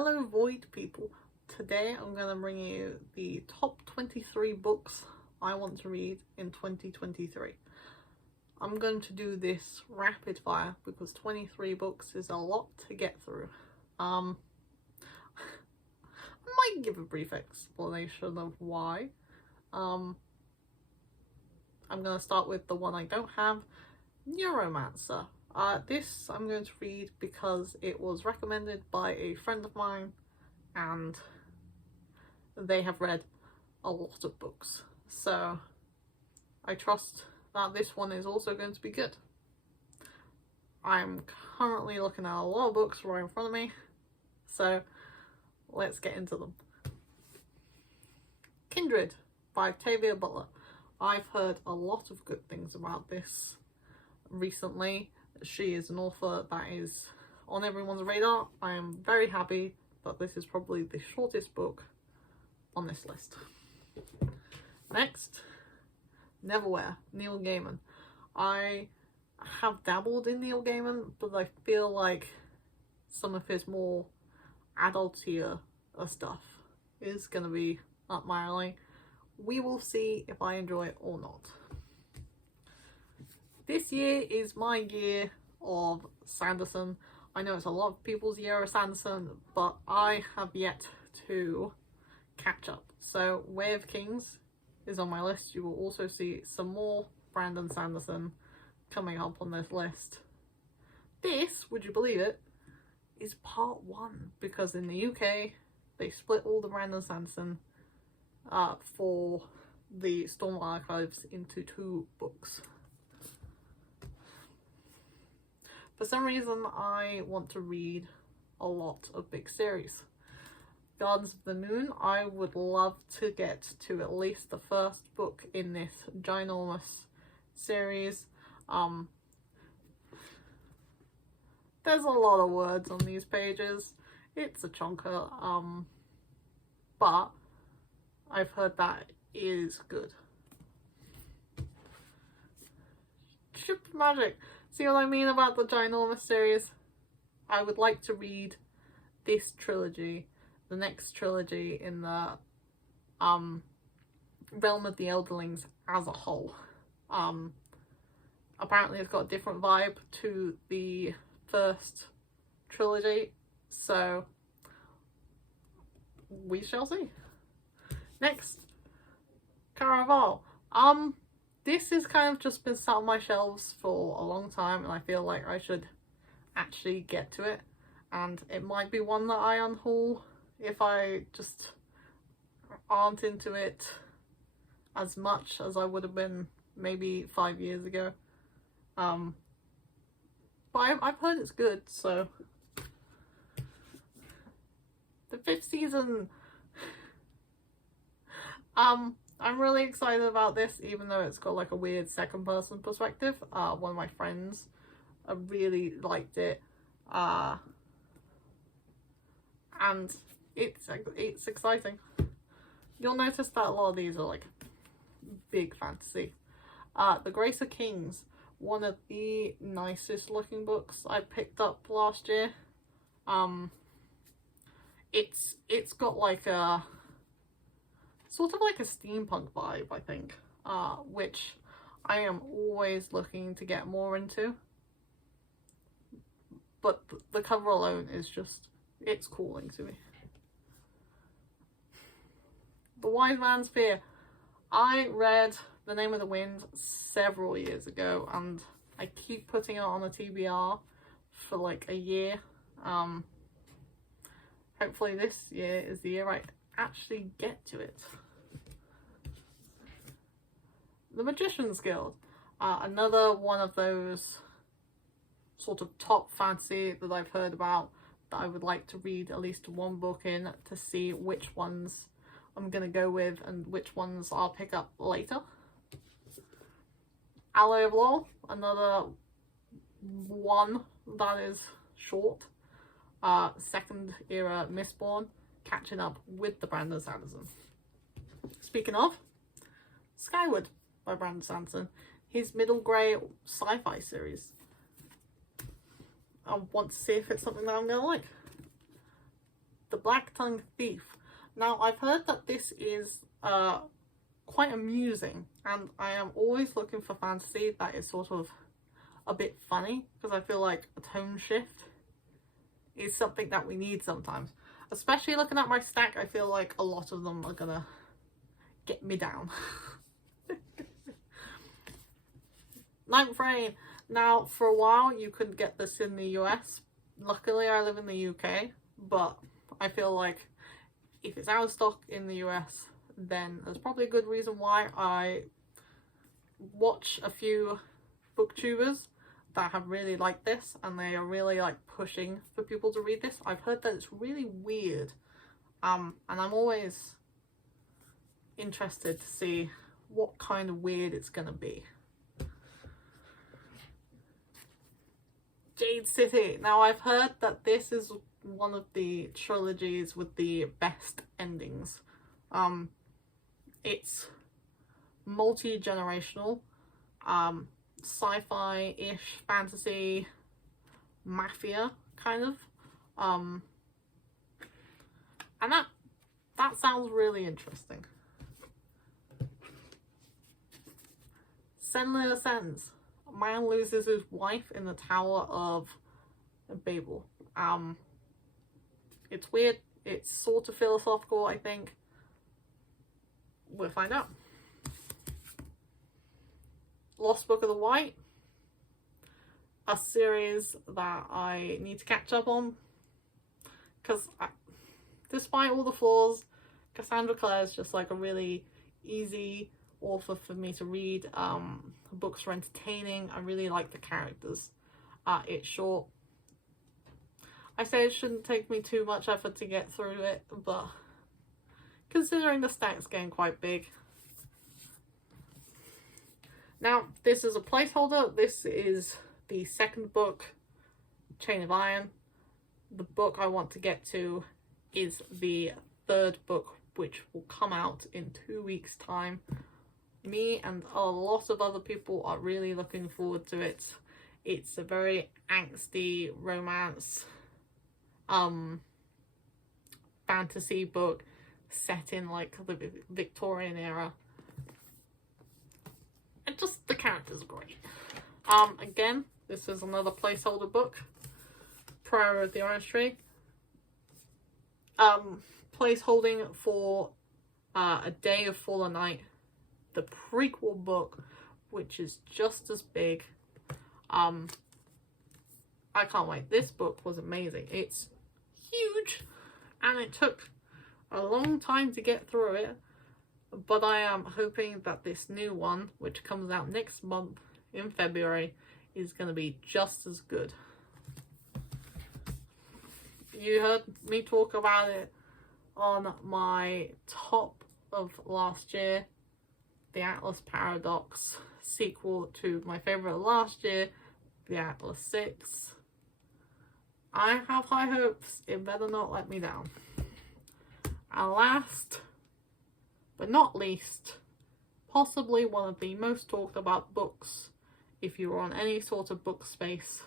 Hello Void people. Today I'm going to bring you the top 23 books I want to read in 2023. I'm going to do this rapid fire because 23 books is a lot to get through. I might give a brief explanation of why. I'm going to start with the one I don't have, Neuromancer. This I'm going to read because it was recommended by a friend of mine and they have read a lot of books. So I trust that this one is also going to be good. I'm currently looking at a lot of books right in front of me, so let's get into them. Kindred by Octavia Butler. I've heard a lot of good things about this recently. She is an author that is on everyone's radar. I am very happy that this is probably the shortest book on this list. Next, Neverwhere, Neil Gaiman. I have dabbled in Neil Gaiman, but I feel like some of his more adultier stuff is going to be up my alley. We will see if I enjoy it or not. This year is my year of Sanderson. I know it's a lot of people's year of Sanderson, but I have yet to catch up. So Way of Kings is on my list. You will also see some more Brandon Sanderson coming up on this list. This, would you believe it, is part one, because in the UK they split all the Brandon Sanderson for the Storm Archives into 2 books. For some reason, I want to read a lot of big series. Gardens of the Moon, I would love to get to at least the first book in this ginormous series. There's a lot of words on these pages. It's a chonker, but I've heard that is good. Ship Magic. See what I mean about the ginormous series? I would like to read this trilogy, the next trilogy in the Realm of the Elderlings as a whole. Apparently it's got a different vibe to the first trilogy, so we shall see. Next, Caraval. This has kind of just been sat on my shelves for a long time, and I feel like I should actually get to it. And it might be one that I unhaul if I just aren't into it as much as I would have been maybe 5 years ago. But I've heard it's good, so. The 5th season. I'm really excited about this, even though it's got like a weird second person perspective. One of my friends really liked it, and it's exciting. You'll notice that a lot of these are like big fantasy. The Grace of Kings, one of the nicest looking books I picked up last year. It's got like a sort of like a steampunk vibe, I think, which I am always looking to get more into. But the cover alone is just, it's calling to me. The Wise Man's Fear. I read The Name of the Wind several years ago, and I keep putting it on a TBR for like a year. Hopefully this year is the year I actually get to it. The Magician's Guild, another one of those sort of top fantasy that I've heard about that I would like to read at least one book in to see which ones I'm going to go with and which ones I'll pick up later. Alloy of Law, another one that is short. Second era Mistborn, catching up with the Brandon Sanderson. Speaking of, Skyward by Brandon Sanderson, his middle grey sci-fi series. I want to see if it's something that I'm going to like. The Black Tongue Thief. Now, I've heard that this is quite amusing, and I am always looking for fantasy that is sort of a bit funny, because I feel like a tone shift is something that we need sometimes. Especially looking at my stack, I feel like a lot of them are gonna get me down. Ninth Reign. Now, for a while, you couldn't get this in the US. Luckily, I live in the UK, but I feel like if it's out of stock in the US, then there's probably a good reason why. I watch a few booktubers that have really liked this, and they are really like pushing for people to read this. I've heard that it's really weird, and I'm always interested to see what kind of weird it's gonna be. Jade City. Now, I've heard that this is one of the trilogies with the best endings. It's multi-generational, sci-fi-ish, fantasy, mafia kind of, and that sounds really interesting. Senlil Ascends. A man loses his wife in the Tower of Babel. It's weird. It's sort of philosophical, I think. We'll find out. Lost Book of the White. A series that I need to catch up on. Because despite all the flaws, Cassandra Clare is just like a really easy author for me to read. Her books are entertaining. I really like the characters. It's short. I say it shouldn't take me too much effort to get through it, but considering the stack's getting quite big. Now, this is a placeholder. This is the second book, Chain of Iron. The book I want to get to is the third book, which will come out in 2 weeks' time. Me and a lot of other people are really looking forward to it. It's a very angsty romance, fantasy book set in like the Victorian era. And just the characters are great. Again, this is another placeholder book. Prayer of the Orange Tree. Placeholding for A Day of Fallen Night, the prequel book, which is just as big. I can't wait. This book was amazing. It's huge, and it took a long time to get through it, but I am hoping that this new one, which comes out next month in February, is going to be just as good. You heard me talk about it on my top of last year, the Atlas Paradox sequel to my favourite last year, the Atlas 6. I have high hopes. It better not let me down. And last, but not least, possibly one of the most talked about books, if you are on any sort of book space,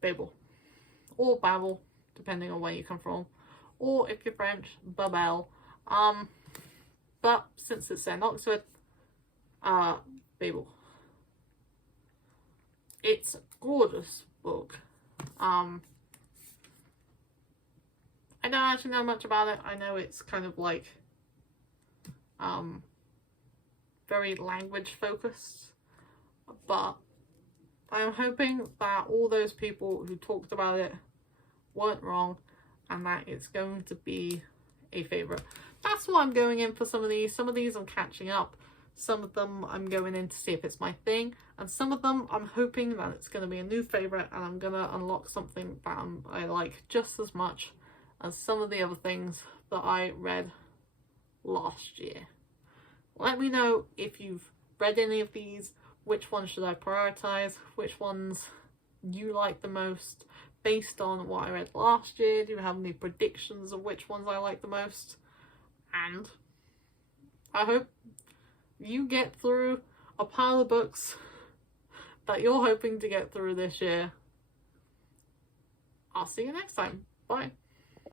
Babel. Or Babel, depending on where you come from. Or if you're French, Babel. But since it's in Oxford, Babel. It's a gorgeous book. I don't actually know much about it. I know it's kind of like very language focused, but I'm hoping that all those people who talked about it weren't wrong, and that it's going to be a favourite. That's why I'm going in for some of these. Some of these I'm catching up. Some of them I'm going in to see if it's my thing. And some of them I'm hoping that it's going to be a new favourite, and I'm going to unlock something that I like just as much as some of the other things that I read last year. Let me know if you've read any of these. Which ones should I prioritise? Which ones you like the most based on what I read last year? Do you have any predictions of which ones I like the most? And I hope you get through a pile of books that you're hoping to get through this year. I'll see you next time. Bye.